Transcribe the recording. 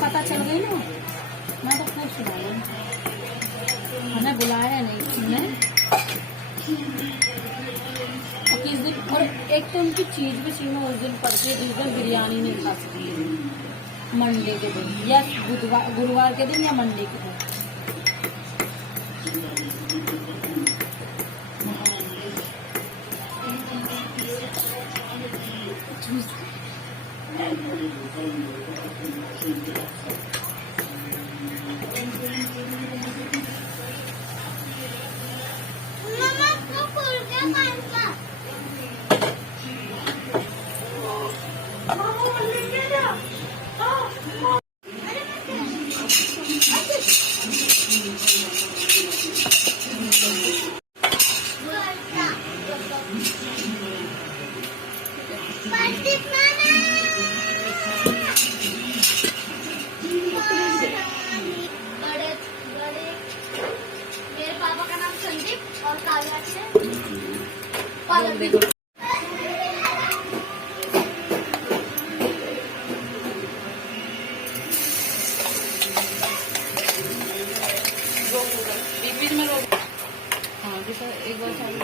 पता चल गई ना, मैं तो खुश हूँ। हमें बुलाया नहीं तुमने। और किस दिन, और एक तो उनकी चीज भी सीमा उस दिन पड़ती है जिस दिन बिरयानी नहीं खा सकती है, मंडे के दिन या बुधवार गुरुवार के दिन या मंडे के दिन। मेरे पापा का नाम संदीप और काव्या से हाँ जैसा एक बार चालू